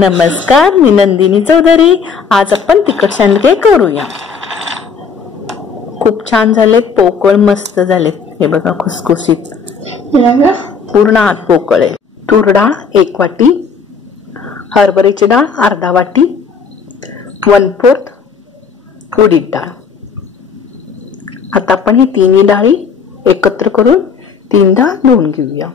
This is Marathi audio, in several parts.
नमस्कार, मी नंदिनी चौधरी। आज आपण तिखट सांडगे करूया। खूप छान झाले, पोकळ मस्त झाले। हे बघा, खुसखुशीत, पूर्ण आत पोकळ आहे। तूर डाळ 1 वाटी, हरभऱ्याची डाळ अर्धा वाटी, 1/4 उडीद डाळ। आता आपण ही तिन्ही डाळी एकत्र करून 3दा धुवून घेऊया।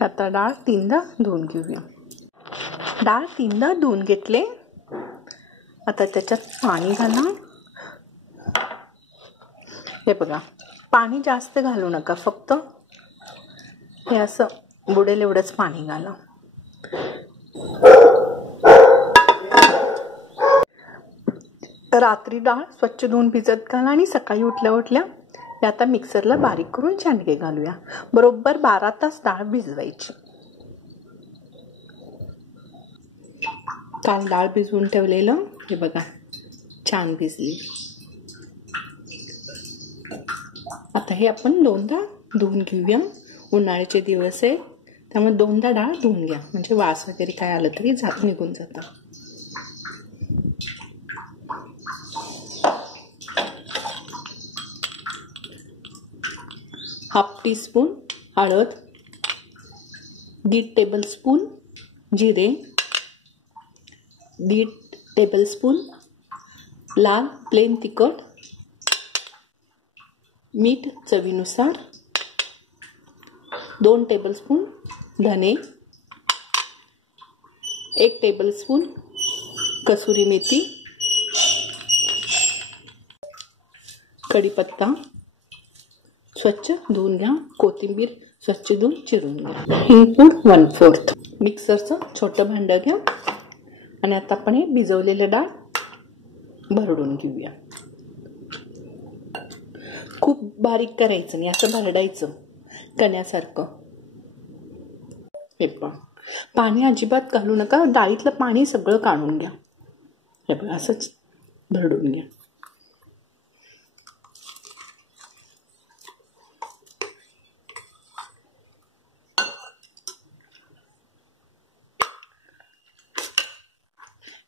आता डाळ 3दा धुवून घेऊया। डाळ 3दा धुवून घेतले। आता त्याच्यात पाणी घाला। हे बघा, पाणी जास्त घालू नका, फक्त हे असं बुडेल एवढंच पाणी घाला। रात्री डाळ स्वच्छ धुवून भिजत घाला आणि सकाळी उठल्या उठल्या हे आता मिक्सरला बारीक करून सांडगे घालूया। बरोबर 12 तास डाळ भिजवायची। काल डाळ भिजवून ठेवलेलं हे बघा, छान भिजली। आता हे आपण 2दा धुवून घेऊया। उन्हाळ्याचे दिवस आहे, त्यामुळे 2दा डाळ धुवून घ्या, म्हणजे वास वगैरे काय आलं तरी निघून जातं। हाफ टीस्पून हळद, 1.5 टेबलस्पून जिरे, 1.5 टेबलस्पून लाल प्लेन तिखट, मीठ चवीनुसार, 2 टेबलस्पून धने, 1 टेबलस्पून कसुरी मेथी, कढीपत्ता स्वच्छ धुवून घ्या, कोथिंबीर स्वच्छ धुवून चिरून घ्या, हिंगपूड 1/4। मिक्सरचं छोटं भांड घ्या आणि आता आपण हे भिजवलेलं डाळ भरडून घेऊया। खूप बारीक करायचं नाही, असं भरडायचं कण्यासारखं। हे पण पाणी अजिबात घालू नका, डाळीतलं पाणी सगळं काढून घ्या। हे बघा, असंच भरडून घ्या।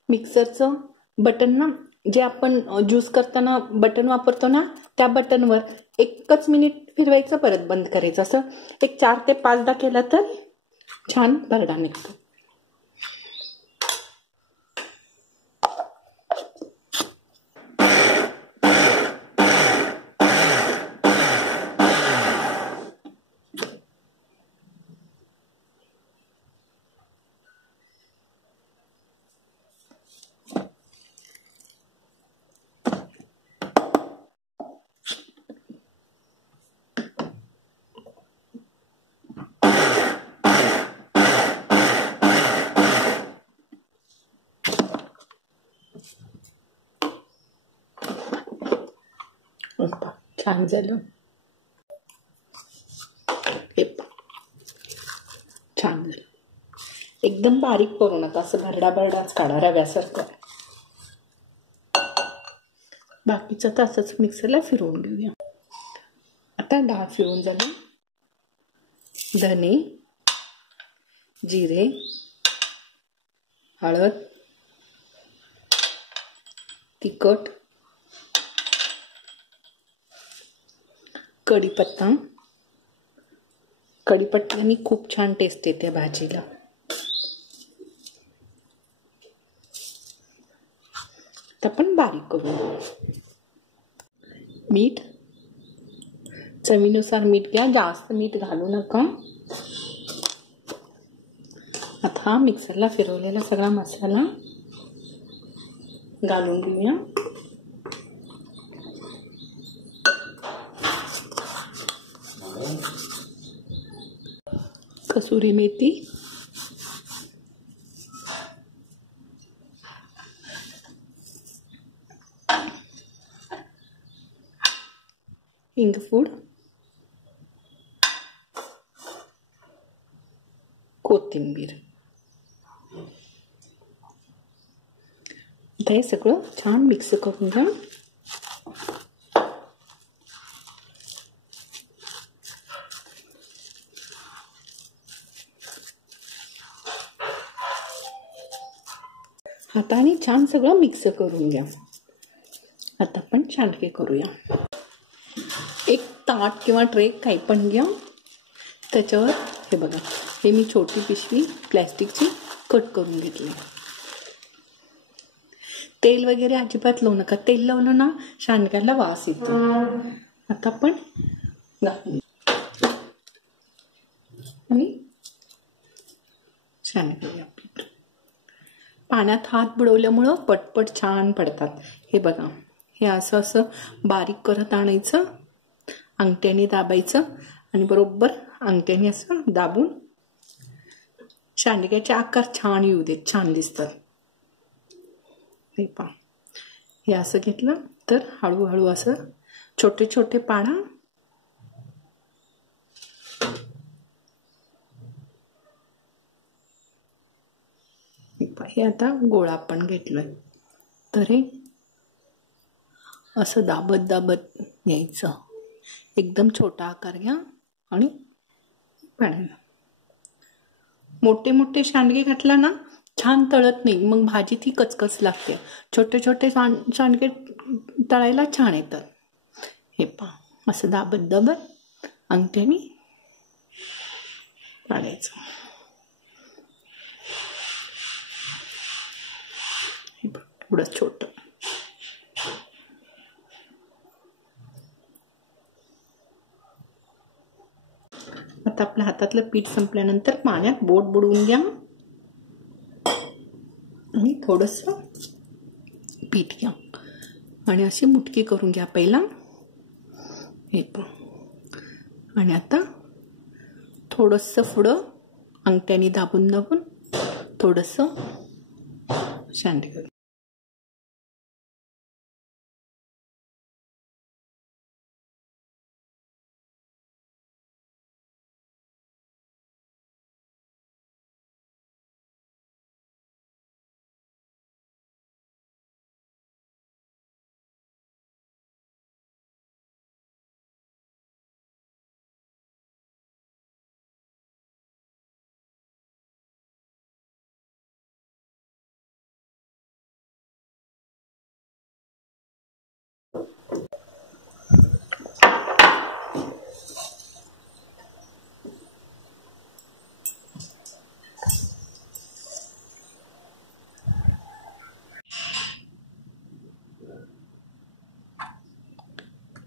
मिक्सरचं बटन ना, जे आपण ज्यूस करताना बटन वापरतो ना, त्या बटनवर 1च मिनिट फिरवायचं, परत बंद करायचं। असं एक 4 ते 5दा केलं तर छान भरडा निघतो। छान झालं, हे छान झालं। एकदम बारीक करू नका, असं भरडाच काढा रव्यासारखं। बाकीचं तर असंच मिक्सरला फिरवून घेऊया। आता डाळ फिरवून झाली। धने, जिरे, हळद, तिखट, कढीपत्ता। कढीपत्त्याने खूप छान टेस्ट येते भाजीला। आपण बारीक करू। मीठ चवीनुसार मीठ घ्या, जास्त मीठ घालू नका। आता हा मिक्सरला फिरवलेला सगळा मसाला घालून घेऊया। कसुरी मेथी, हिंगपूड, कोथिंबीर, आता हे सगळं छान मिक्स करून घ्या. हाताने छान सगळं मिक्स करून घ्या. आता आपण सांडगे करूया. एक ताट किंवा ट्रे काही पण घ्या. त्याच्यावर हे बघा, हे मी छोटी पिशवी प्लॅस्टिकची कट करून घेतली. तेल वगैरे अजिबात लावू नका. तेल लावलं ना सांडग्याला वास येतो. आता आपण आणि सांडगे आपले पाण्यात हात बुडवल्यामुळं पटपट छान पडतात. हे बघा, हे असं असं बारीक करत आणायचं, अंगठ्याने दाबायचं आणि बरोबर अंगठ्याने असं दाबून सांडग्याचे आकार छान येऊ देत, छान दिसतात. हे पहा, हे असं घेतलं तर हळूहळू असं छोटे छोटे पाडा. हे आता गोळा आपण घेतलोय तर हे असं दाबत दाबत न्यायचं. एकदम छोटा आकार घ्या आणि पाडायला. मोठे मोठे सांडगे घातला ना छान तळत नाही, मग भाजी ती कचकच लागते. छोटे छोटे सांडगे तळायला छान येतात. हे पहा, असं दाबत दाबत अंगठ्याने पाडायचं. हे बघ, एवढं छोटं. आता आपल्या हातातलं पीठ संपल्यानंतर पाण्यात बोट बुडवून घ्या आणि थोडंसं पीठ घ्या आणि अशी मुटकी करून घ्या पहिला. हे पहा, आणि आता थोडंसं पुढं अंगठ्याने दाबून दाबून थोडंसं सांडगे.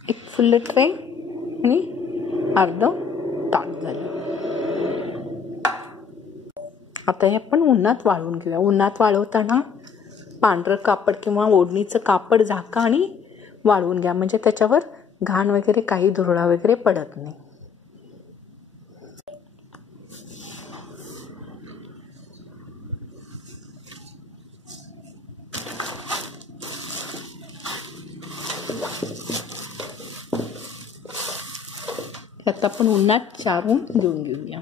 एक फुल ट्रे आणि अर्ध ताट झालं. आता हे आपण उन्हात वाळवून घेऊया. उन्हात वाळवताना पांढरं कापड किंवा ओढणीचं कापड झाका आणि वाळवून घ्या, म्हणजे त्याच्यावर घाण वगैरे काही धुरळा वगैरे पडत नाही. आता आपण उन्हात चारून घेऊन घेऊया.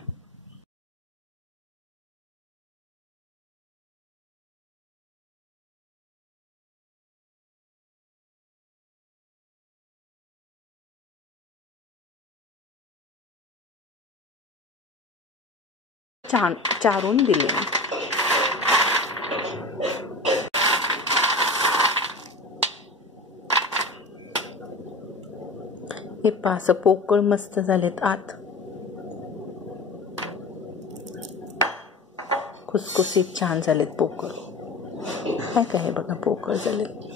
छान चारून दिले. हे पहा, असं पोकळ मस्त झालेत. आत खुसखुशीत छान झालेत पोकळ. काय काय बघा, पोकळ झालेत.